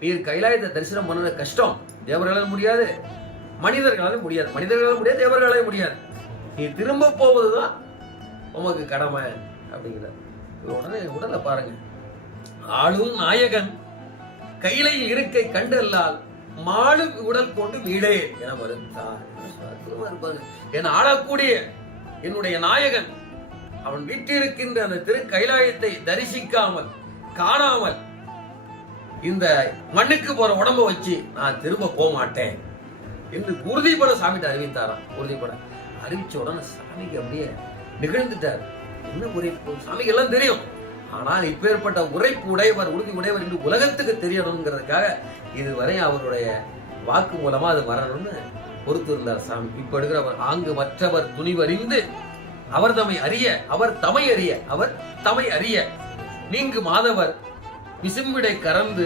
நீர் கைலாயத்தை தரிசனம் பண்ண கஷ்டம், தேவர்களால் முடியாது, மனிதர்களாலும் முடியாது, தேவர்களாலும் முடியாது. நீ திரும்ப போவதுதான் உமக்கு கடமை அப்படிங்கிறார். உடனே உடலை பாருங்க, ஆளும் நாயகன் கையிலையில் இருக்கை கண்டல்லால் மாளும் உடல் கொண்டு வீடே என மறுத்தார். இருப்பாங்க, என் ஆளக்கூடிய என்னுடைய நாயகன் அவன் வீட்டிருக்கின்ற அந்த திரு கைலாயத்தை தரிசிக்காமல் காணாமல் இந்த மண்ணுக்கு போற உடம்ப வச்சு நான் திரும்ப போக மாட்டேன் என்று உறுதிப்பட சாமிகிட்ட அறிவித்தாராம். உறுதிப்பட அறிவிச்ச உடனே சாமிக்கு அப்படியே நிகழ்ந்துட்டார். என்ன உரைப்பு சாமிக்கு எல்லாம் தெரியும், ஆனால் இப்பேற்பட்ட உரைப்பு உடையவர், உறுதி உடையவர் என்று உலகத்துக்கு தெரியணுங்கிறதுக்காக இதுவரை அவருடைய வாக்கு மூலமா அது வரணும்னு பொறுத்து இருந்தார் சாமி. இப்ப எடுக்கிறவர் ஆங்கு மற்றவர் துணிவறிந்து அவர் தமை அறிய, அவர் தமை அறிய நீங்கு மாதவர் விசும்பிடை கறந்து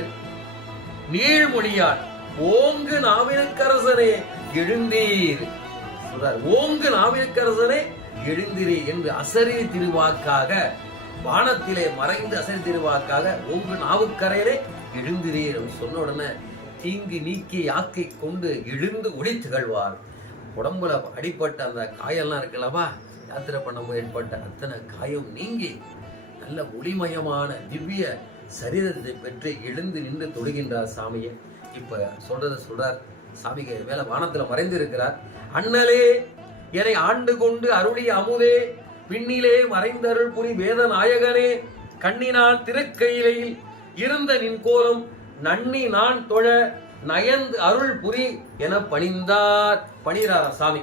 நீழ்மொழியார் ஓங்கு நாவினக்கரசனே எழுந்தீர். ஓங்கு நாவினக்கரசனே எழுந்திரி என்று அசரி திருவாக்காக வானத்திலே மறைந்து அசரி திருவாக்காக ஓங்கு நாவுக்கரையிலே எழுந்திரீர் சொன்ன உடனே தீங்கு நீக்கி யாக்கை கொண்டு எழுந்து ஒளி திகழ்வார். உடம்புல அடிப்பட்ட அந்த காயெல்லாம் இருக்குல்லவா, யாத்திரை பண்ணும்போது ஏற்பட்ட அத்தனை காயம் நீங்கி நல்ல ஒளிமயமான திவ்ய சரீரத்தை பெற்று எழுந்து நின்று தொழுகின்றார் சாமியை. இப்ப சொல்றார் சாமிக்கு மேல வானத்துல மறைந்து இருக்கிறார். அண்ணலே என்னை ஆண்டு கொண்டு அருளிய அமுதே, பின்னிலே மறைந்தருள் புரி வேத நாயகனே, கண்ணினான் திருக்கையிலையில் இருந்த நின் கோலம் நன்னி நான் தொழ நயந்து அருள் புரி என பணிந்தார். பணிகிறார் சாமி.